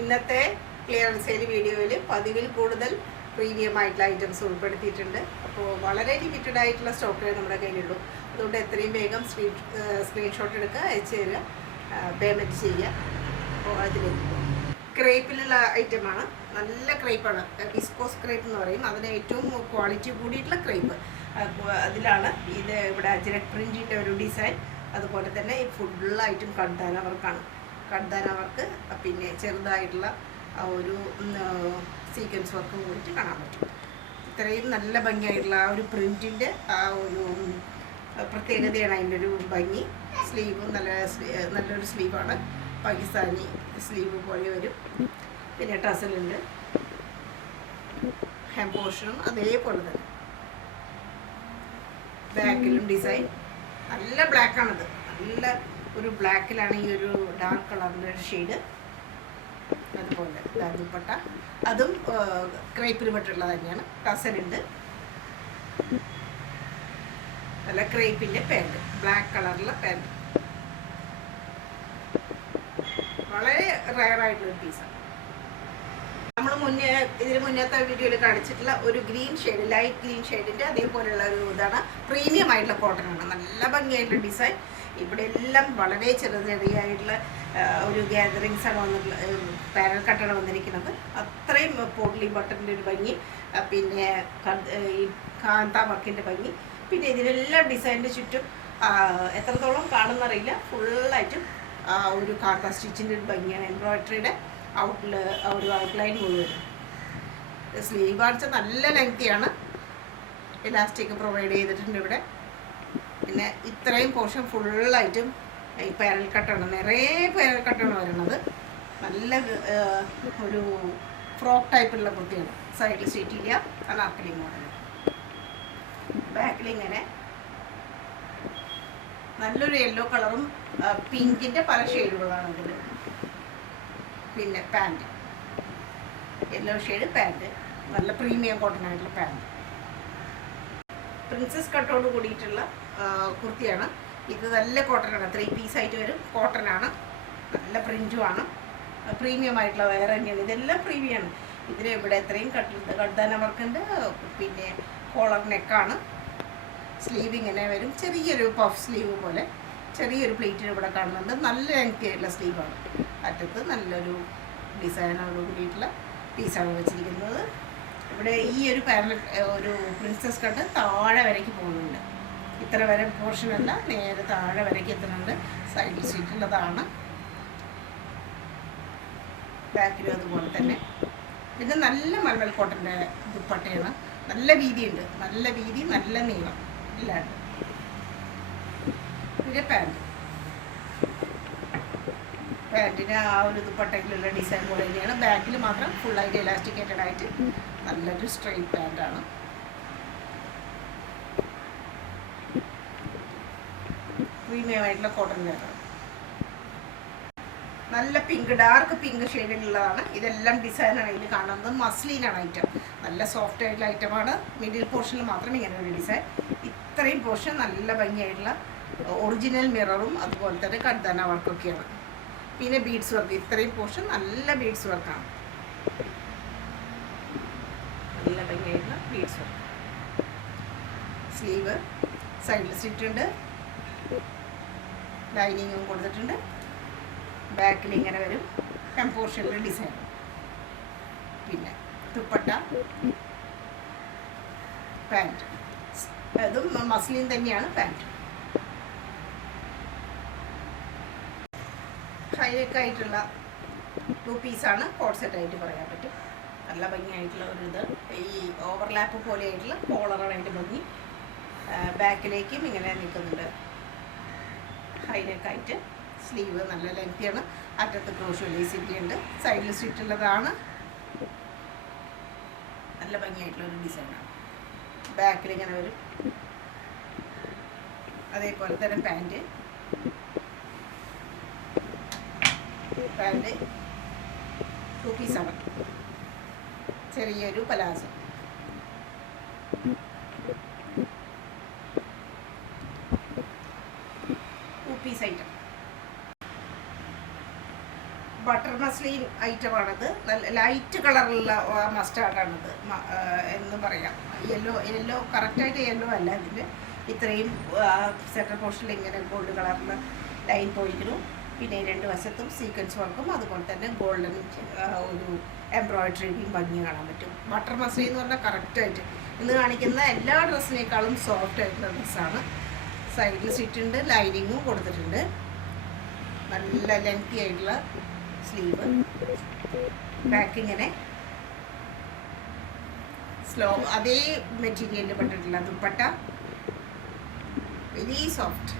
ഇന്നത്തെ clearance sale വീഡിയോയിൽ പതിവിൽ കൂടുതൽ പ്രീമിയം ആയിട്ടുള്ള ഐറ്റംസ് ഉൾപ്പെടുത്തിയിട്ടുണ്ട്. അപ്പോൾ വളരെ ലിമിറ്റഡ് ആയിട്ടുള്ള സ്റ്റോക്കുകളെ നമ്മുടെ കയ്യിലുള്ളൂ. അതുകൊണ്ട് എത്രയും വേഗം സ്ക്രീൻഷോട്ട് എടുക്കുക, അയച്ചു തരിക, പേയ്മെൻറ്റ് ചെയ്യുക. അപ്പോൾ അതിലേക്ക് ക്രേപ്പിലുള്ള ഐറ്റമാണ്. നല്ല ക്രേപ്പാണ്, വിസ്കോസ് ക്രേപ്പ് എന്ന് പറയും. അതിന് ഏറ്റവും ക്വാളിറ്റി കൂടിയിട്ടുള്ള ക്രേപ്പ് അതിലാണ്. ഇത് ഇവിടെ അജ്രക് പ്രിൻറ്റിൻ്റെ ഒരു ഡിസൈൻ. അതുപോലെ തന്നെ ഫുള്ളായിട്ടും കഡ്ദാന വർക്കാണ്. കഡ്ദാന വർക്ക് പിന്നെ ചെറുതായിട്ടുള്ള ആ ഒരു സീക്വൻസ് വർക്കും കൂടിയിട്ട് കാണാൻ പറ്റും. ഇത്രയും നല്ല ഭംഗിയായിട്ടുള്ള ആ ഒരു പ്രിൻറ്റിൻ്റെ ആ ഒരു പ്രത്യേകതയാണ് അതിൻ്റെ ഒരു ഭംഗി. സ്ലീവ് നല്ലൊരു സ്ലീവാണ്, പാകിസ്ഥാനി സ്ലീവ് പോലെ വരും. പിന്നെ ടസലുണ്ട്, ഹെം പോർഷനും അതേപോലെ തന്നെ. ബാക്കിലും ഡിസൈൻ നല്ല ബ്ലാക്കാണത്, നല്ല ഒരു ബ്ലാക്കിലാണ് ഈ ഒരു ഡാർക്ക് കളറിൻ്റെ ഒരു ഷെയ്ഡ്. അതുപോലെ ദുപ്പട്ട അതും ക്രേപ്പിൽ പെട്ടുള്ളത് തന്നെയാണ്. ടസലുണ്ട്, നല്ല ക്രേപ്പിൻ്റെ പാൻറ്, ബ്ലാക്ക് കളറിലുള്ള പാൻറ്. വളരെ റയറായിട്ടുള്ളൊരു പീസാണ്. നമ്മൾ ഇതിന് മുന്നത്തെ വീഡിയോയിൽ കാണിച്ചിട്ടുള്ള ഒരു ഗ്രീൻ ഷെയ്ഡ്, ലൈറ്റ് ഗ്രീൻ ഷെയ്ഡിൻ്റെ അതേപോലെയുള്ള ഒരു ഇതാണ്. പ്രീമിയം ആയിട്ടുള്ള കോട്ടനാണ്, നല്ല ഭംഗിയായിട്ടുള്ള ഡിസൈൻ. ഇവിടെ എല്ലാം വളരെ ചെറിയായിട്ടുള്ള ഒരു ഗ്യാതറിങ്സ് ആണ് വന്നിട്ടുള്ളത്, പാനൽ കട്ടാണ് വന്നിരിക്കുന്നത്. അത്രയും പോട്ട്ലി ബട്ടൻ്റെ ഒരു ഭംഗി, പിന്നെ ഈ കാന്ത വർക്കിൻ്റെ ഭംഗി. പിന്നെ ഇതിലെല്ലാം ഡിസൈനിൻ്റെ ചുറ്റും എത്രത്തോളം കാണുന്നറിയില്ല, ഫുള്ളായിട്ടും ഒരു കാന്ത സ്റ്റിച്ചിൻ്റെ ഒരു ഭംഗിയാണ്. എംബ്രോയിഡറിയുടെ ഒരു ഔട്ട്ലൈൻ മുഴുവൻ. സ്ലീവ് ആഴ്ച നല്ല ലെങ്തിയാണ്, ഇലാസ്റ്റിക് പ്രൊവൈഡ് ചെയ്തിട്ടുണ്ട് ഇവിടെ. പിന്നെ ഇത്രയും പോർഷൻ ഫുള്ളായിട്ടും ഈ പാനൽ കട്ടാണ്, നിറയെ പാനൽ കട്ടാണ് വരുന്നത്. നല്ല ഒരു ഫ്രോക്ക് ടൈപ്പുള്ള കുർത്തിയാണ്. സൈഡിൽ സ്റ്റിച്ചില്ല, അനാർക്കലി മോഡൽ. ബാക്കിൽ ഇങ്ങനെ നല്ലൊരു യെല്ലോ കളറും പിങ്കിൻ്റെ പല ഷെയ്ഡുകളാണ് ഇതിൽ. പിന്നെ പാൻറ് യെല്ലോ ഷെയ്ഡ് പാൻറ്, നല്ല പ്രീമിയം കോട്ടൺ ആയിട്ടുള്ള പാൻറ്. പ്രിൻസസ് കട്ടോട് കൂടിയിട്ടുള്ള കുർത്തിയാണ് ഇത്. നല്ല കോട്ടനാണ്, 3 പീസായിട്ട് വരും. കോട്ടനാണ്, നല്ല പ്രിൻറ്റുമാണ്, പ്രീമിയം ആയിട്ടുള്ള വെയർ തന്നെയാണ്. ഇതെല്ലാം പ്രീമിയമാണ്. ഇതിന് ഇവിടെ എത്രയും കഡ്ദാന വർക്കുണ്ട്. പിന്നെ കോളർ നെക്കാണ്. സ്ലീവ് ഇങ്ങനെ വരും, ചെറിയൊരു പഫ് സ്ലീവ് പോലെ ചെറിയൊരു പ്ലേറ്റിന് ഇവിടെ കാണുന്നുണ്ട്. നല്ല ലെങ്തി ആയിട്ടുള്ള സ്ലീവാണ്. അറ്റത്ത് നല്ലൊരു ഡിസൈനോട് കൂടിയിട്ടുള്ള പീസാണ് വെച്ചിരിക്കുന്നത്. ഇവിടെ ഈ ഒരു പാനൽ ഒരു പ്രിൻസസ് കട്ട് താഴെ വരയ്ക്ക് പോകുന്നുണ്ട്. ഇത്ര വരെ പോർഷനല്ല, നേരെ താഴെ വരയ്ക്ക് എത്തുന്നുണ്ട്. സൈഡിൽ സീറ്റുള്ളതാണ്. ബാക്കിലും അതുപോലെ തന്നെ. പിന്നെ നല്ല മൽമൽ കോട്ടൻ്റെ ദുപ്പട്ടയാണ്. നല്ല വീതിയുണ്ട്, നല്ല വീതി, നല്ല നീളം ഇല്ലാണ്ട്. പിന്നെ പാൻറ്റിന് ആ ഒരു ദുപ്പട്ടയിലുള്ള ഡിസൈൻ പോലെ തന്നെയാണ്. ബാക്കിൽ മാത്രം ഫുള്ളായിട്ട് ഇലാസ്റ്റിക്കേറ്റഡ് ആയിട്ട് നല്ലൊരു സ്ട്രെയിറ്റ് പാൻറ്റാണ്. പ്രീമിയം ആയിട്ടുള്ള കോട്ടൺ വെയറാണ്. നല്ല പിങ്ക്, ഡാർക്ക് പിങ്ക് ഷെയ്ഡിലുള്ളതാണ്. ഇതെല്ലാം ഡിസൈനാണ് ഇതിൽ കാണുന്നത്. മസ്ലിനാണ് ഐറ്റം, നല്ല സോഫ്റ്റ് ആയിട്ടുള്ള ഐറ്റമാണ്. മിഡിൽ പോർഷനിൽ മാത്രം ഇങ്ങനെ ഒരു ഡിസൈൻ. ഇത്രയും പോർഷൻ നല്ല ഭംഗിയായിട്ടുള്ള ഒറിജിനൽ മിററും അതുപോലെ തന്നെ കഡ്ദാന വർക്കൊക്കെയാണ്. പിന്നെ ബീഡ്സ് വർക്ക്, ഇത്രയും പോർഷൻ നല്ല ബീഡ്സ് വർക്കാണ്. നല്ല ഭംഗിയായിട്ടുള്ള ബീഡ്സ് വർക്ക്. സ്ലീവ് സൈഡിൽ സ്റ്റിച്ചുണ്ട്, ലൈനിങ്ങും കൊടുത്തിട്ടുണ്ട്. ബാക്കിൽ ഇങ്ങനെ വരും, ഹെം പോർഷനിൽ ഡിസൈൻ. പിന്നെ ദുപ്പട്ട, പാൻറ്റ്, അതും മസ്ലിൻ തന്നെയാണ് പാൻറ്റ്. ഹൈനെക്കായിട്ടുള്ള 2 പീസാണ്, കോട്ട് സെറ്റായിട്ട് പറയാൻ പറ്റും. നല്ല ഭംഗിയായിട്ടുള്ള ഒരു ഇത്. ഈ ഓവർലാപ്പ് പോലെയായിട്ടുള്ള കോളറാണ് അതിൻ്റെ ഭംഗി. ബാക്കിലേക്കും ഇങ്ങനെ നിൽക്കുന്നുണ്ട്. ഹൈനെക്കായിട്ട് സ്ലീവ് നല്ല ലെങ്തിയാണ്. അറ്റത്ത് ക്രോഷോ ലേസിറ്റി ഉണ്ട്. സൈഡിൽ സ്റ്റിച്ചുള്ളതാണ്. നല്ല ഭംഗിയായിട്ടുള്ളൊരു ഡിസൈനാണ്. ബാക്കിൽ ഇങ്ങനെ വരും. അതേപോലെ തന്നെ പാൻറ് 2 പീസാണ്. ചെറിയൊരു palazzo. Piece item. Butter muslin ഐറ്റമാണത്. നല്ല ലൈറ്റ് കളറുള്ള മസ്റ്റാർഡാണിത് എന്ന് പറയാം. യെല്ലോ കറക്റ്റായിട്ട് യെല്ലോ അല്ല ഇതിൻ്റെ. ഇത്രയും സെൻട്രൽ പോർഷനിൽ ഇങ്ങനെ ഗോൾഡ് കളറിൽ ലൈൻ പോയിരിക്കുന്നു. പിന്നെ രണ്ട് വശത്തും സീക്വൻസ് വർക്കും അതുപോലെ തന്നെ ഗോൾഡൻ ഒരു എംബ്രോയിഡറിയും ഭംഗി കാണാൻ പറ്റും. ബട്ടർ മസ്ലിൻ എന്ന് പറഞ്ഞാൽ കറക്റ്റായിട്ട് ഇന്ന് കാണിക്കുന്ന എല്ലാ ഡ്രസ്സിനേക്കാളും സോഫ്റ്റ് ആയിട്ടുള്ള ഡ്രസ്സാണ്. സൈഡിൽ സ്റ്റിച്ചുണ്ട്, ലൈനിങ്ങും കൊടുത്തിട്ടുണ്ട്. നല്ല ലെങ്തി ആയിട്ടുള്ള സ്ലീവ്, ബാക്ക് ഇങ്ങനെ സ്ലോ അതേ മെറ്റീരിയലിൽ പെട്ടിട്ടില്ല. ദുപ്പട്ട വെരി സോഫ്റ്റ്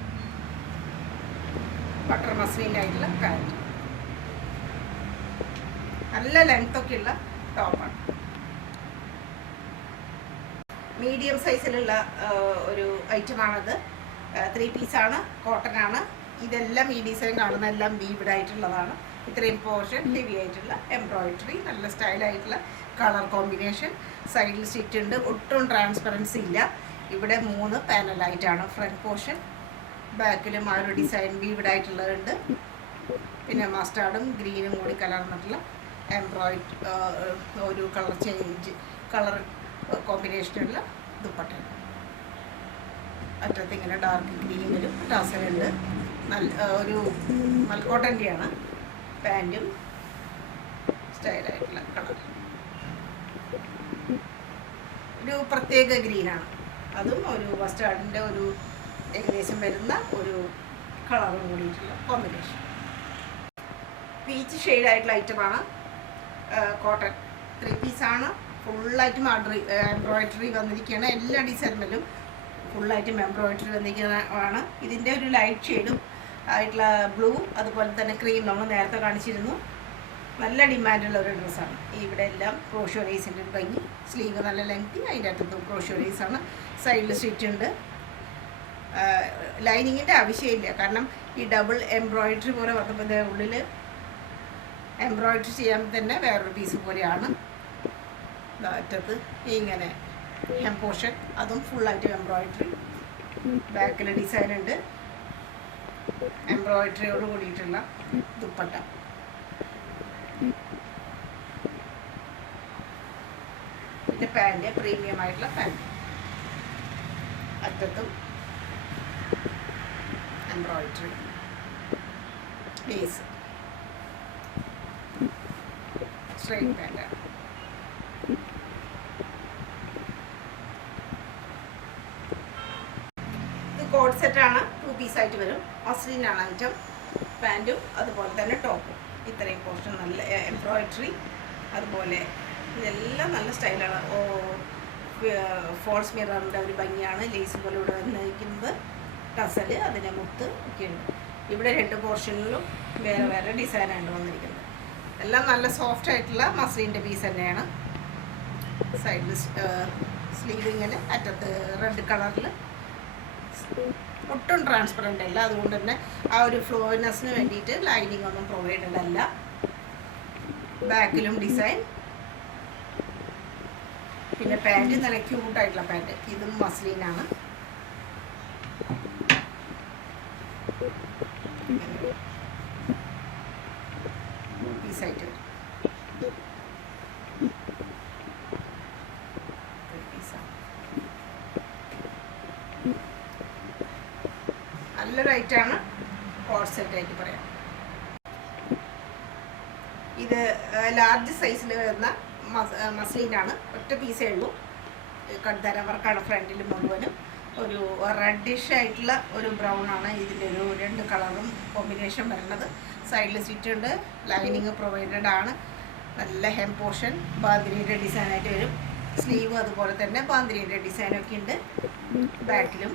ബട്ടർ മസ്ലിനായിട്ടുള്ള പാൻറ്റ്, നല്ല ലെങ്ത്തൊക്കെ ഉള്ള ടോപ്പാണ്. മീഡിയം സൈസിലുള്ള ഒരു ഐറ്റമാണത്. 3 പീസാണ്, കോട്ടനാണ്. ഇതെല്ലാം ഈ ഡിസൈൻ കാണുന്ന എല്ലാം വീവ്ഡ് ആയിട്ടുള്ളതാണ്. ഇത്രയും പോർഷൻ ഹെവി ആയിട്ടുള്ള എംബ്രോയിഡറി, നല്ല സ്റ്റൈലായിട്ടുള്ള കളർ കോമ്പിനേഷൻ. സൈഡിൽ സ്റ്റിച്ച് ഉണ്ട്, ഒട്ടും ട്രാൻസ്പെറൻസി ഇല്ല. ഇവിടെ 3 പാനലായിട്ടാണ് ഫ്രണ്ട് പോർഷൻ. ബാക്കിലും ആ ഒരു ഡിസൈൻ വീവ്ഡ് ആയിട്ടുള്ളതുണ്ട്. പിന്നെ മസ്റ്റാർഡും ഗ്രീനും കൂടി കലർന്നിട്ടുള്ള ഒരു കളർ കോമ്പിനേഷനുള്ള ദുപ്പട്ട. അറ്റത്ത് ഇങ്ങനെ ഡാർക്ക് ഗ്രീനിലും ടസലുണ്ട്. നല്ല ഒരു മൽക്കോട്ടൻ്റെയാണ് പാൻറ്റും. സ്റ്റൈലായിട്ടുള്ള കളർ, ഒരു പ്രത്യേക ഗ്രീനാണ്. അതും ഒരു മസ്റ്റാർഡിൻ്റെ ഒരു ഏകദേശം വരുന്ന ഒരു കളറും കൂടിയിട്ടുള്ള കോമ്പിനേഷൻ. പീച്ച് ഷെയ്ഡായിട്ടുള്ള ഐറ്റമാണ്. കോട്ടൺ 3 പീസാണ്. ഫുള്ളായിട്ടും എംബ്രോയിഡറി വന്നിരിക്കുകയാണ്. എല്ലാ ഡിസൈനിലും ഫുള്ളായിട്ടും എംബ്രോയിഡറി വന്നിരിക്കുന്നതാണ്. ഇതിൻ്റെ ഒരു ലൈറ്റ് ഷെയ്ഡും ആയിട്ടുള്ള ബ്ലൂ, അതുപോലെ തന്നെ ക്രീം നമ്മൾ നേരത്തെ കാണിച്ചിരുന്നു. നല്ല ഡിമാൻഡുള്ള ഒരു ഡ്രസ്സാണ്. ഇവിടെ എല്ലാം ക്രോഷോ ലേസിൻ്റെ ഒരു ഭംഗി. സ്ലീവ് നല്ല ലെങ്തി, അതിൻ്റെ അകത്തും ക്രോഷോ ലേസാണ്. സൈഡിൽ സ്റ്റിച്ച് ഉണ്ട്. ലൈനിങ്ങിൻ്റെ ആവശ്യമില്ല, കാരണം ഈ ഡബിൾ എംബ്രോയിഡറി പോലെ വന്നപ്പോൾ ഉള്ളിൽ എംബ്രോയിഡറി ചെയ്യാൻ തന്നെ വേറൊരു പീസ് പോലെയാണ്. അറ്റത്ത് ഇങ്ങനെ ഹെം പോർഷൻ, അതും ഫുള്ളായിട്ട് എംബ്രോയിഡറി. ബാക്കിൽ ഡിസൈൻ ഉണ്ട്, എംബ്രോയിഡറിയോട് കൂടിയിട്ടുള്ള ദുപ്പട്ട. പിന്നെ പാൻറ് പ്രീമിയം ആയിട്ടുള്ള പാൻറ്, അറ്റത്തും എംബ്രോയിഡറി ലേസ്. Straight pant. ഇത് കോഡ് സെറ്റാണ്. 2 പീസായിട്ട് വരും. മസ്ലിനാണ് ഐറ്റം. പാൻറ്റും അതുപോലെ തന്നെ ടോപ്പും. ഇത്രയും പോർഷൻ നല്ല എംബ്രോയിഡറി. അതുപോലെ ഇതെല്ലാം നല്ല സ്റ്റൈലാണ്. ഫോൾസ് മിററിൻ്റെ ഒരു ഭംഗിയാണ്. ലേസ് പോലെ ഇവിടെ വന്നിരിക്കുന്നത്. ടസല്, അതിൻ്റെ മുത്ത് ഒക്കെ ഉണ്ട്. ഇവിടെ 2 പോർഷനിലും വേറെ വേറെ ഡിസൈനാണ് വന്നിരിക്കുന്നത്. എല്ലാം നല്ല സോഫ്റ്റ് ആയിട്ടുള്ള മസ്ലിൻ്റെ പീസ് തന്നെയാണ്. സൈഡിൽ സ്ലീവ് ഇങ്ങനെ അറ്റത്ത് റെഡ് കളറിൽ, ഒട്ടും ട്രാൻസ്പെറൻ്റ് അല്ല. അതുകൊണ്ട് തന്നെ ആ ഒരു ഫ്ലോയിനെസ്സിന് വേണ്ടിയിട്ട് ലൈനിങ് ഒന്നും പ്രൊവൈഡഡ് അല്ല. ബാക്കിലും ഡിസൈൻ. പിന്നെ പാൻറ്റ് നല്ല ക്യൂട്ടായിട്ടുള്ള പാൻറ്റ്. ഇതും മസ്ലിനാണ്. പീസായിട്ട് വരും. നല്ലൊരു ഐറ്റാണ്. കോഡ് സെറ്റായിട്ട് പറയാം. ഇത് ലാർജ് സൈസിൽ വരുന്ന മസ്ലിനാണ്. ഒറ്റ പീസേ ഉള്ളൂ. കടുത്തര വർക്കാണ് ഫ്രണ്ടിൽ മുഴുവനും. ഒരു റെഡിഷ് ആയിട്ടുള്ള ഒരു ബ്രൗൺ ആണ് ഇതിൻ്റെ ഒരു 2 കളറും കോമ്പിനേഷൻ വരുന്നത്. സൈഡിൽ സ്റ്റിച്ച് ഉണ്ട്, ലൈനിങ് പ്രൊവൈഡഡ് ആണ്. നല്ല ഹെം പോർഷൻ ബാന്തിനിയുടെ ഡിസൈനായിട്ട് വരും. സ്ലീവ് അതുപോലെ തന്നെ ബാന്തിനിയുടെ ഡിസൈനൊക്കെ ഉണ്ട്. ബാക്കിലും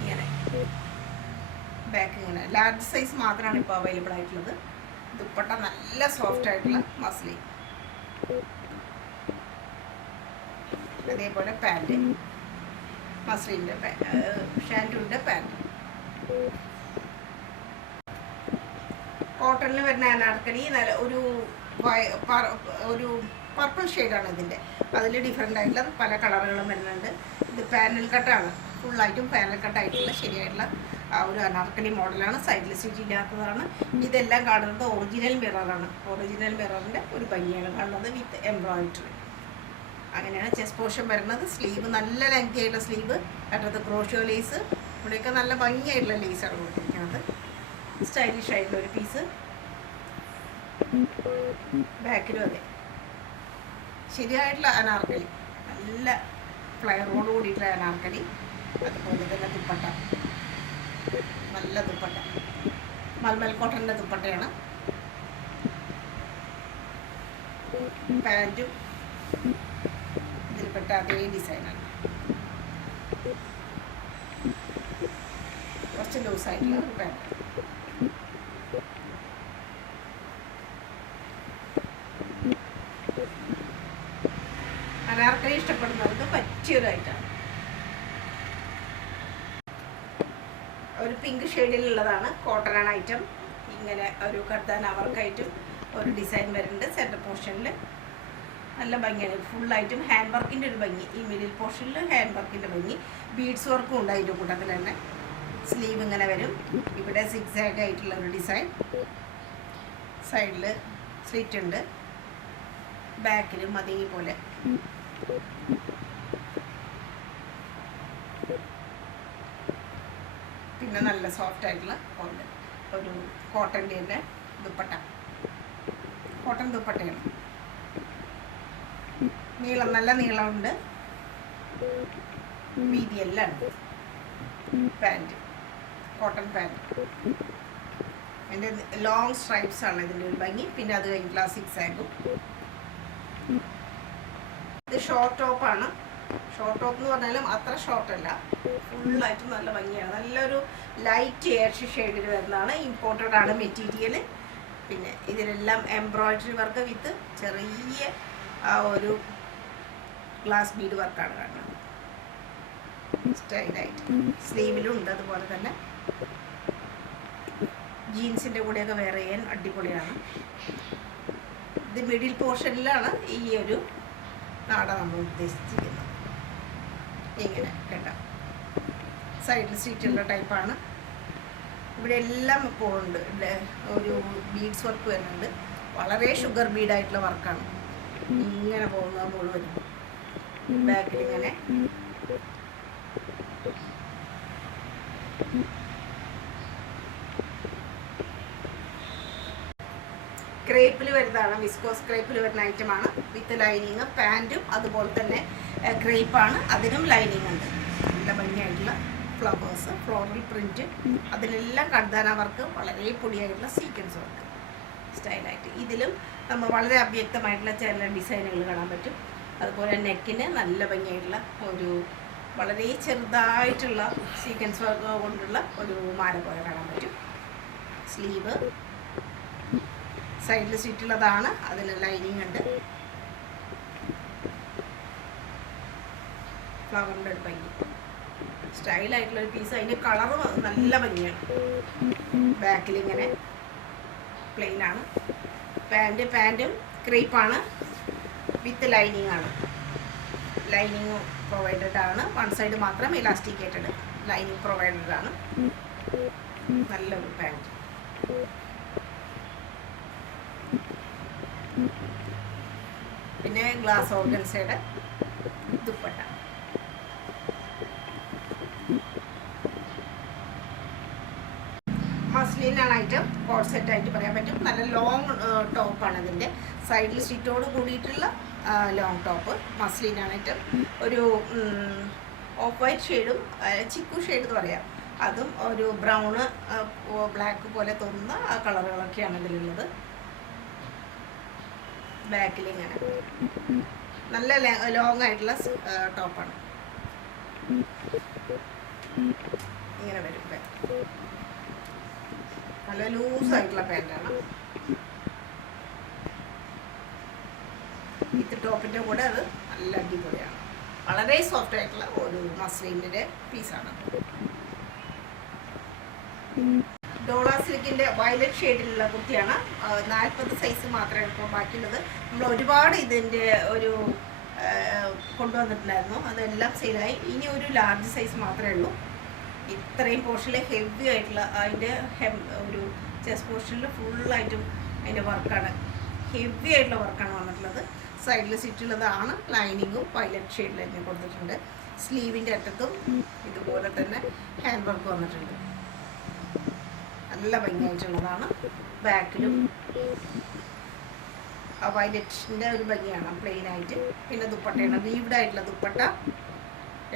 ഇങ്ങനെ, ബാക്ക് ഇങ്ങനെ ലാർജ് സൈസ് മാത്രമാണ് ഇപ്പോൾ അവൈലബിൾ ആയിട്ടുള്ളത്. ദുപ്പട്ട നല്ല സോഫ്റ്റ് ആയിട്ടുള്ള മസ്ലിൻ. അതേപോലെ പാൻറ്റ് മസ്ലിൻ്റെ ഷാൻറ്റുൻ്റെ പാൻറ്റ്. കോട്ടണിൽ വരുന്ന അനാർക്കലി നല്ല ഒരു പർപ്പിൾ ഷെയ്ഡാണ് ഇതിൻ്റെ. അതിൽ ഡിഫറെൻ്റ് ആയിട്ടുള്ള പല കളറുകളും വരുന്നുണ്ട്. ഇത് പാനൽ കട്ടാണ്. ഫുള്ളായിട്ടും പാനൽ കട്ടായിട്ടുള്ള ശരിയായിട്ടുള്ള ആ ഒരു അനാർക്കലി മോഡലാണ്. സൈഡിൽ സ്റ്റിച്ച് ഇല്ലാത്തതാണ്. ഇതെല്ലാം കാണുന്നത് ഒറിജിനൽ മിററാണ്. ഒറിജിനൽ മിററിൻ്റെ ഒരു ഭംഗിയാണ് കാണുന്നത് വിത്ത് എംബ്രോയിഡറി. അങ്ങനെയാണ് ചെസ്റ്റ് പോർഷൻ വരുന്നത്. സ്ലീവ് നല്ല ലെങ്തി ആയിട്ടുള്ള സ്ലീവ്, അടുത്തത് ക്രോഷോ ലേസ്, ഇവിടെയൊക്കെ നല്ല ഭംഗിയായിട്ടുള്ള ലേസാണ് കൊടുത്തിരിക്കുന്നത്. സ്റ്റൈലിഷ് ആയിട്ടുള്ള ഒരു പീസ്. ബാക്കിലും അതെ, ശരിയായിട്ടുള്ള അനാർക്കലി, നല്ല ഫ്ലയറോട് കൂടിയിട്ടുള്ള അനാർക്കലി. അതുപോലെ തന്നെ ദുപ്പട്ട, നല്ല ദുപ്പട്ട, മൽമൽ കോട്ടൻ്റെ ദുപ്പട്ടയാണ്. പാൻറ്റും ഇതിൽപ്പെട്ട അതേ ഡിസൈനാണ്. കുറച്ച് ലൂസായിട്ടുള്ള ഒരു പാൻറ്റ്. അനാർക്കലി ഇഷ്ടപ്പെടുന്നവർക്ക് പറ്റിയൊരായിട്ടാണ്. ഒരു പിങ്ക് ഷെയ്ഡിലുള്ളതാണ്. Cotton item. ഇങ്ങനെ ഒരു കർദാന വർക്കായിട്ടും ഒരു ഡിസൈൻ വരുന്നുണ്ട് സെൻറ്റർ പോർഷനിൽ. നല്ല ഭംഗിയാണ്. ഫുള്ളായിട്ടും ഹാൻഡ് വർക്കിൻ്റെ ഒരു ഭംഗി. ഈ മിഡിൽ പോർഷനിൽ ഹാൻഡ് വർക്കിൻ്റെ ഭംഗി. ബീഡ്സ് വർക്കും ഉണ്ട് അതിൻ്റെ കൂട്ടത്തിൽ തന്നെ. സ്ലീവ് ഇങ്ങനെ വരും. ഇവിടെ സിക്സാഗ് ആയിട്ടുള്ള ഒരു ഡിസൈൻ. സൈഡിൽ സ്ലിറ്റ് ഉണ്ട്. ബാക്കിലും അതേപോലെ. പിന്നെ നല്ല സോഫ്റ്റ് ആയിട്ടുള്ള ഒരു കോട്ടൻ്റെ തന്നെ ദുപ്പട്ട. കോട്ടൺ ദുപ്പട്ടയാണ്. നീളം നല്ല നീളമുണ്ട്. വീതിയെല്ലാം ഉണ്ട്. Pant, cotton pant. അതിൻ്റെ ലോങ് സ്ട്രൈപ്സ് ആണ് ഇതിൻ്റെ ഒരു ഭംഗി. പിന്നെ അത് കഴിഞ്ഞിട്ടുള്ള സിക്സാഗും. ഇത് ഷോർട്ട് ടോപ്പാണ്. ഷോർട്ട് ടോപ്പ് എന്ന് പറഞ്ഞാലും അത്ര ഷോർട്ടല്ല, ഫുള്ളായിട്ട് നല്ല ഭംഗിയാണ്. നല്ലൊരു ലൈറ്റ് ഏഷ് ഷെയ്ഡിൽ വരുന്നതാണ്. ഇമ്പോർട്ടഡ് ആണ് മെറ്റീരിയൽ. പിന്നെ ഇതിലെല്ലാം എംബ്രോയിഡറി വർക്ക് വിത്ത് ചെറിയ ആ ഒരു ഗ്ലാസ് ബീഡ് വർക്കാണ് കാണുന്നത്. സ്റ്റൈലായിട്ട് സ്ലീവിലും ഉണ്ട്. അതുപോലെ തന്നെ ജീൻസിൻ്റെ കൂടെയൊക്കെ വെയർ ചെയ്യാൻ അടിപൊളിയാണ്. ഇത് മിഡിൽ പോർഷനിലാണ് ഈ ഒരു നാട നമ്മൾ ഉദ്ദേശിച്ചിരിക്കുന്നത്. ഇങ്ങനെ കേട്ടോ, സൈഡിൽ സീറ്റുള്ള ടൈപ്പാണ്. ഇവിടെ എല്ലാം പോകുന്നുണ്ട്. ഒരു ബീഡ്സ് വർക്ക് വരുന്നുണ്ട്. വളരെ ഷുഗർ ബീഡായിട്ടുള്ള വർക്കാണ്. ഇങ്ങനെ പോകുന്നത് മുഴുവനും. ബാക്കിൽ ഇങ്ങനെ ക്രേപ്പിൽ വരുന്നതാണ്. വിസ്കോസ് ക്രേപ്പിൽ വരുന്ന ഐറ്റമാണ്. With lining. പാൻറ്റും അതുപോലെ തന്നെ ക്രേപ്പാണ്. അതിനും ലൈനിങ് ഉണ്ട്. നല്ല ഭംഗിയായിട്ടുള്ള ഫ്ലവേഴ്സ്, ഫ്ലോറൽ പ്രിൻറ്റ്, അതിലെല്ലാം കർദാന വർക്ക്, വളരെ പൊടിയായിട്ടുള്ള സീക്വൻസ് വർക്ക് സ്റ്റൈലായിട്ട്. ഇതിലും നമ്മൾ വളരെ അവ്യക്തമായിട്ടുള്ള ചില ഡിസൈനുകൾ കാണാൻ പറ്റും. അതുപോലെ നെക്കിന് നല്ല ഭംഗിയായിട്ടുള്ള ഒരു വളരെ ചെറുതായിട്ടുള്ള സീക്വൻസ് വർക്ക് കൊണ്ടുള്ള ഒരു മാല പോലെ കാണാൻ പറ്റും. സ്ലീവ് സൈഡിൽ സീറ്റുള്ളതാണ്. അതിന് ലൈനിങ് ഉണ്ട്. ഫ്ലവറിൻ്റെ ഒരു ഭംഗി, സ്റ്റൈലായിട്ടുള്ളൊരു പീസ്. അതിൻ്റെ കളറ് നല്ല ഭംഗിയാണ്. ബാക്കിൽ ഇങ്ങനെ പ്ലെയിനാണ്. പാൻറ്റും ക്രീപ്പാണ് വിത്ത് ലൈനിങ് ആണ്. ലൈനിങ് പ്രൊവൈഡഡ് ആണ്. വൺ സൈഡ് മാത്രം ഇലാസ്റ്റിക്കേറ്റഡ് ലൈനിങ് പ്രൊവൈഡഡ് ആണ്. നല്ലൊരു പാൻറ്റ്. പിന്നെ ഗ്ലാസ് ഓർഗൻസയുടെ ദുപ്പട്ട. മസ്ലിനാണ് ഐറ്റം. കോഡ് സെറ്റ് ആയിട്ട് പറയാൻ പറ്റും. നല്ല ലോങ് ടോപ്പാണ്. ഇതിൻ്റെ സൈഡിൽ സ്റ്റിറ്റോട് കൂടിയിട്ടുള്ള ലോങ് ടോപ്പ്. മസ്ലിനാണ് ഐറ്റം. ഒരു ഓഫ് വൈറ്റ് ഷെയ്ഡും ചിക്കു ഷെയ്ഡ് എന്ന് പറയാം. അതും ഒരു ബ്രൗണ് ബ്ലാക്ക് പോലെ തോന്നുന്ന ആ കളറുകളൊക്കെയാണ് ഇതിലുള്ളത്. ബാക്കിൽ ഇങ്ങനെ നല്ല ലോങ് ആയിട്ടുള്ള ടോപ്പാണ്. ഇങ്ങനെ വരും. നല്ല ലൂസായിട്ടുള്ള പാൻറ്റാണ്. ഇത് ടോപ്പിൻ്റെ കൂടെ അത് നല്ല അടിപൊളിയാണ്. വളരെ സോഫ്റ്റ് ആയിട്ടുള്ള ഒരു മസ്ലിൻ്റെ പീസാണ്. ഡോള സിൽക്കിൻ്റെ വയലറ്റ് ഷെയ്ഡിലുള്ള കുർത്തിയാണ്. 40 സൈസ് മാത്രമേ ഇപ്പോൾ ബാക്കിയുള്ളത്. നമ്മൾ ഒരുപാട് ഇതിൻ്റെ ഒരു കൊണ്ടുവന്നിട്ടുണ്ടായിരുന്നു. അതെല്ലാം സെയിലായി. ഇനി ഒരു ലാർജ് സൈസ് മാത്രമേ ഉള്ളൂ. ഇത്രയും പോർഷനിൽ ഹെവി ആയിട്ടുള്ള അതിൻ്റെ ഒരു ചെസ്റ്റ് പോർഷനിൽ ഫുള്ളായിട്ടും അതിൻ്റെ വർക്കാണ്, ഹെവി ആയിട്ടുള്ള വർക്കാണ് വന്നിട്ടുള്ളത്. സൈഡിൽ സിറ്റുള്ളതാണ്. ലൈനിങ്ങും വയലറ്റ് ഷെയ്ഡിൽ തന്നെ കൊടുത്തിട്ടുണ്ട്. സ്ലീവിൻ്റെ അറ്റത്തും ഇതുപോലെ തന്നെ ഹാൻഡ് വർക്ക് വന്നിട്ടുണ്ട്. നല്ല ഭംഗിയായിട്ടുള്ളതാണ്. ബാക്കിലും വയലറ്റിൻ്റെ ഒരു ഭംഗിയാണ് പ്ലെയിൻ ആയിട്ട്. പിന്നെ ദുപ്പട്ടയാണ്, വീവ്ഡ് ആയിട്ടുള്ള ദുപ്പട്ട,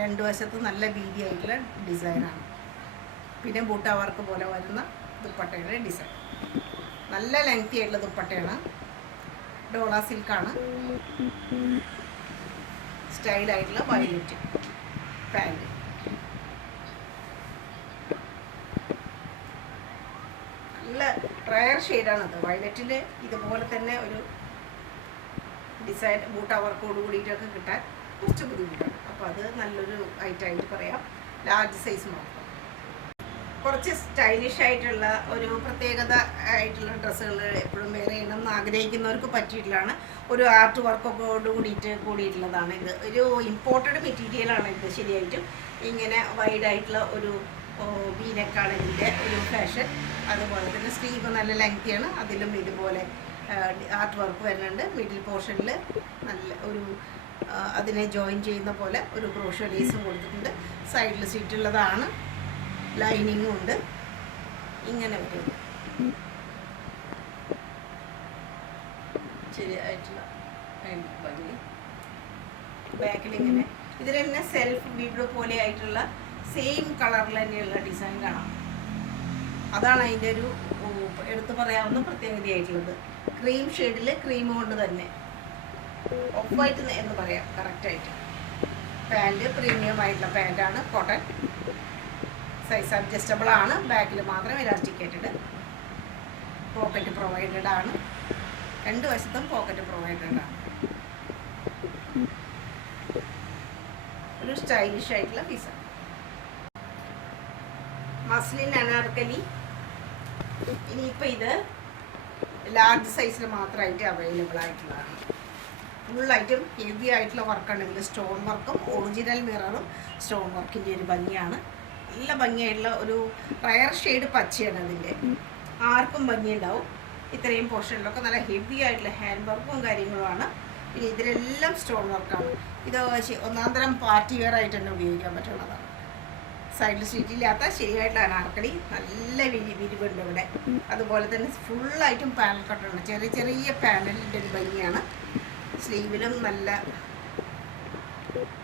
രണ്ട് വശത്ത് നല്ല വീതിയായിട്ടുള്ള ഡിസൈനാണ്. പിന്നെ ബൂട്ട വർക്ക് പോലെ വരുന്ന ദുപ്പട്ടയുടെ ഡിസൈൻ, നല്ല ലെങ്തി ആയിട്ടുള്ള ദുപ്പട്ടയാണ്. ഡോള സിൽക്കാണ്. സ്റ്റൈലായിട്ടുള്ള വയലറ്റ് പാൻറ്. നല്ല റയർ ഷെയ്ഡാണത്. വയലറ്റിൽ ഇതുപോലെ തന്നെ ഒരു ഡിസൈൻ ബൂട്ട വർക്കോട് കൂടിയിട്ടൊക്കെ കിട്ടാൻ കുറച്ച് ബുദ്ധിമുട്ടാണ്. അപ്പോൾ അത് നല്ലൊരു ഐറ്റമായിട്ട് പറയാം. ലാർജ് സൈസ് മാത്രം. കുറച്ച് സ്റ്റൈലിഷ് ആയിട്ടുള്ള ഒരു പ്രത്യേകത ആയിട്ടുള്ള ഡ്രസ്സുകൾ എപ്പോഴും വെയർ ചെയ്യണമെന്ന് ആഗ്രഹിക്കുന്നവർക്ക് പറ്റിയിട്ടുള്ളതാണ്. ഒരു ആർട്ട് വർക്കൊക്കെ കൂടിയിട്ടുള്ളതാണ് ഇത്. ഒരു ഇമ്പോർട്ടഡ് മെറ്റീരിയലാണ് ഇത്. ശരിയായിട്ടും ഇങ്ങനെ വൈഡായിട്ടുള്ള ഒരു വീനക്കാണ് ഇതിൻ്റെ ഒരു ഫാഷൻ. അതുപോലെ തന്നെ സ്ലീവ് നല്ല ലെങ്തിയാണ്. അതിലും ഇതുപോലെ ആർട്ട് വർക്ക് വരുന്നുണ്ട്. മിഡിൽ പോർഷനിൽ നല്ല ഒരു അതിനെ ജോയിൻ ചെയ്യുന്ന പോലെ ഒരു ക്രോഷ്യോ ലേസും കൊടുത്തിട്ടുണ്ട്. സൈഡിൽ സീറ്റുള്ളതാണ്. ലൈനിങ്ങും ഉണ്ട്. ഇങ്ങനെ വരും ശരിയായിട്ടുള്ള ഭംഗി. ബാക്കിലിങ്ങനെ ഇതിൽ തന്നെ സെൽഫ് വീഡിയോ പോലെ ആയിട്ടുള്ള സെയിം കളറിൽ തന്നെയുള്ള ഡിസൈൻ കാണാം. അതാണ് അതിൻ്റെ ഒരു എടുത്തു പറയാവുന്ന പ്രത്യേകതയായിട്ടുള്ളത്. ക്രീം ഷെയ്ഡിൽ ക്രീം കൊണ്ട് തന്നെ ഓഫ് വൈറ്റ് എന്ന് പറയാം കറക്റ്റായിട്ട്. പാൻറ് പ്രീമിയം ആയിട്ടുള്ള പാൻറ്റാണ്, കോട്ടൺ. സൈസ് അഡ്ജസ്റ്റബിൾ ആണ്. ബാക്കിൽ മാത്രം ഇലാസ്റ്റിക്കേറ്റഡ്. പോക്കറ്റ് പ്രൊവൈഡഡ് ആണ്. രണ്ട് വശത്തും പോക്കറ്റ് പ്രൊവൈഡഡ് ആണ്. ഒരു സ്റ്റൈലിഷ് ആയിട്ടുള്ള പീസാണ്. മസ്ലിൻ അനാർക്കലി. ഇനിയിപ്പോൾ ഇത് ലാർജ് സൈസിൽ മാത്രമായിട്ട് അവൈലബിൾ ആയിട്ടുള്ളതാണ്. ഫുള്ളായിട്ടും ഹെവി ആയിട്ടുള്ള വർക്കാണ് ഇതിൽ. സ്റ്റോൺ വർക്കും ഒറിജിനൽ മിററും സ്റ്റോൺ വർക്കിൻ്റെ ഒരു ഭംഗിയാണ്. നല്ല ഭംഗിയായിട്ടുള്ള ഒരു റയർ ഷെയ്ഡ് പച്ചയാണ് അതിൻ്റെ. ആർക്കും ഭംഗിയുണ്ടാവും. ഇത്രയും പോർഷനിലൊക്കെ നല്ല ഹെവി ആയിട്ടുള്ള ഹാൻഡ് വർക്കും കാര്യങ്ങളുമാണ്. പിന്നെ ഇതിലെല്ലാം സ്റ്റോൺ വർക്കാണ്. ഇത് ഒന്നാം തരം പാർട്ടി വെയർ ആയിട്ട് തന്നെ ഉപയോഗിക്കാൻ പറ്റുന്നതാണ്. സൈഡിൽ സ്റ്റിച്ചില്ലാത്ത ശരിയായിട്ടുള്ള അനാർക്കലി. നല്ല വിരിവുണ്ട് ഇവിടെ. അതുപോലെ തന്നെ ഫുള്ളായിട്ടും പാനൽ കട്ടുണ്ട്. ചെറിയ ചെറിയ പാനലിൻ്റെ ഒരു ഭംഗിയാണ്. സ്ലീവിലും നല്ല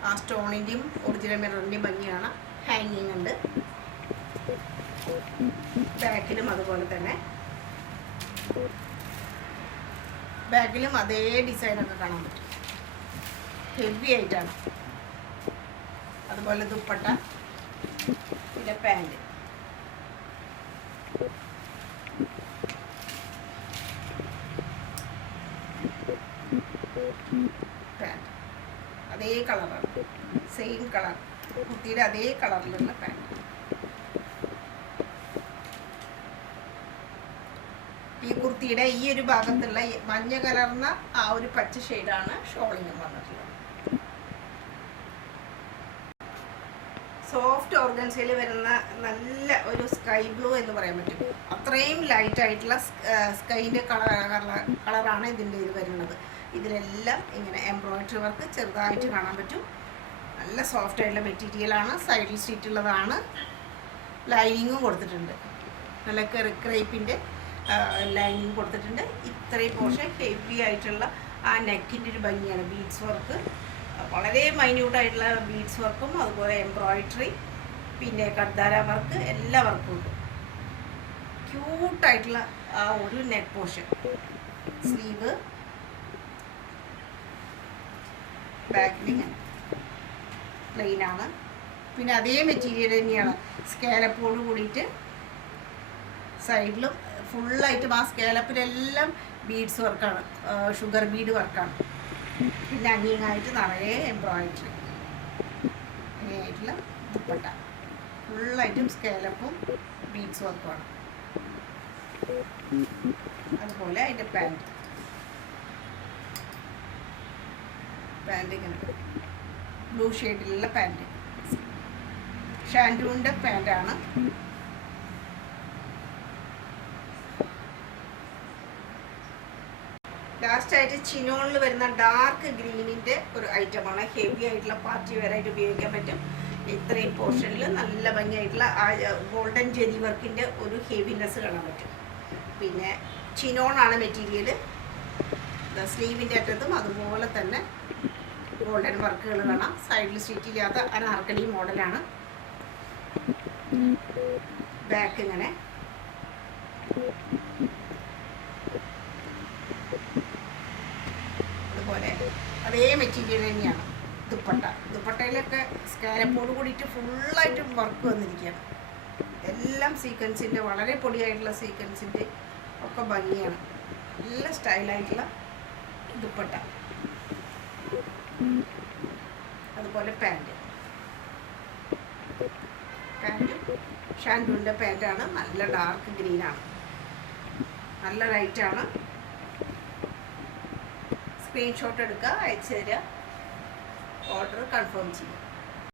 ആ സ്റ്റോണിൻ്റെയും ഒറിജിനൽ മിററിൻ്റെയും ഭംഗിയാണ്. ഹാങ്ങിങ് ഉണ്ട്. ബാക്കിലും അതുപോലെ തന്നെ. ബാക്കിലും അതേ ഡിസൈനൊക്കെ കാണാൻ പറ്റും. ഹെവി ആയിട്ടാണ്. അതുപോലെ ദുപ്പട്ട, പിന്നെ പാൻറ്. പാൻറ് അതേ കളറാണ്, സെയിം കളർ. കുർത്തിയുടെ അതേ കളറിലുള്ള പാൻറ്. ഈ കുർത്തിയുടെ ഈ ഒരു ഭാഗത്തുള്ള മഞ്ഞ കലർന്ന ആ ഒരു പച്ച ഷെയ്ഡാണ് ഷോളിങ്ങും വന്നിട്ടുള്ളത്. സോഫ്റ്റ് ഓർഗൻസയിൽ വരുന്ന നല്ല ഒരു സ്കൈ ബ്ലൂ എന്ന് പറയാൻ പറ്റും. അത്രയും ലൈറ്റ് ആയിട്ടുള്ള സ്കൈൻ്റെ കളറാണ് ഇതിൻ്റെ ഇത് വരുന്നത്. ഇതിലെല്ലാം ഇങ്ങനെ എംബ്രോയിഡറി വർക്ക് ചെറുതായിട്ട് കാണാൻ പറ്റും. നല്ല സോഫ്റ്റ് ആയിട്ടുള്ള മെറ്റീരിയലാണ്. സൈഡിൽ സീറ്റുള്ളതാണ്. ലൈനിങ്ങും കൊടുത്തിട്ടുണ്ട്. നല്ല ക്രേപ്പിൻ്റെ ലൈനിങ് കൊടുത്തിട്ടുണ്ട്. ഇത്രയും പോർഷൻ ഹെവി ആയിട്ടുള്ള ആ നെക്കിൻ്റെ ഒരു ഭംഗിയാണ്. ബീഡ്സ് വർക്ക്, വളരെ മൈന്യൂട്ടായിട്ടുള്ള ബീഡ്സ് വർക്കും അതുപോലെ എംബ്രോയിഡറി, പിന്നെ കർദാര വർക്ക്, എല്ലാ വർക്കും ഉണ്ട്. ക്യൂട്ടായിട്ടുള്ള ആ ഒരു നെക്ക് പോർഷൻ. സ്ലീവ്, ബാക്കിലിങ്ങനെ പ്ലെയിനാണ്. പിന്നെ അതേ മെറ്റീരിയൽ തന്നെയാണ്. സ്കാലപ്പോട് കൂടിയിട്ട് സൈഡിലും ഫുള്ളായിട്ടും ആ സ്കാലപ്പിലെല്ലാം ബീഡ്സ് വർക്കാണ്, ഷുഗർ ബീഡ് വർക്കാണ്. പിന്നെ അങ്ങിങ്ങായിട്ട് നിറയെ എംബ്രോയിഡറി, അങ്ങനെയായിട്ടുള്ള ദുപ്പട്ട ഫുള്ളായിട്ടും സ്കാലപ്പും ബീഡ്സ് വർക്കുമാണ്. അതുപോലെ അതിൻ്റെ പാൻറ് ഇങ്ങനെ ബ്ലൂ ഷെയ്ഡിലുള്ള പാൻറ്. ഷാൻഡൂവിൻ്റെ പാൻറ്റാണ്. ലാസ്റ്റായിട്ട് ചിനോണിൽ വരുന്ന ഡാർക്ക് ഗ്രീനിൻ്റെ ഒരു ഐറ്റമാണ്. ഹെവി ആയിട്ടുള്ള പാർട്ടി വെയറായിട്ട് ഉപയോഗിക്കാൻ പറ്റും. ഇത്രയും പോർഷനിൽ നല്ല ഭംഗിയായിട്ടുള്ള ആ ഗോൾഡൻ ജെറി വർക്കിൻ്റെ ഒരു ഹെവിനെസ് കാണാൻ പറ്റും. പിന്നെ ചിനോണാണ് മെറ്റീരിയൽ. സ്ലീവിൻ്റെ അറ്റത്തും അതുപോലെ തന്നെ ഗോൾഡൻ വർക്കുകൾ കാണാം. സൈഡിൽ സ്റ്റിച്ച് ചെയ്യാത്ത അനാർക്കലി മോഡലാണ്. ബാക്ക് ഇങ്ങനെ അതുപോലെ അതേ മെറ്റീരിയൽ തന്നെയാണ്. ദുപ്പട്ടയിലൊക്കെ സ്കാലപ്പോട് കൂടിയിട്ട് ഫുള്ളായിട്ട് വർക്ക് വന്നിരിക്കുകയാണ്. എല്ലാം സീക്വൻസിൻ്റെ വളരെ പൊടിയായിട്ടുള്ള സീക്വൻസിൻ്റെ ഒക്കെ ഭംഗിയാണ്. നല്ല സ്റ്റൈലായിട്ടുള്ള ദുപ്പട്ട. അതുപോലെ പാൻറ്റും ഷാൻഡൂവിൻ്റെ പാൻറ്റാണ്. നല്ല ഡാർക്ക് ഗ്രീനാണ്. നല്ല റൈറ്റാണ്. സ്ക്രീൻഷോട്ട് എടുക്കുക, അയച്ചു തരിക, ഓർഡർ കൺഫേം ചെയ്യുക.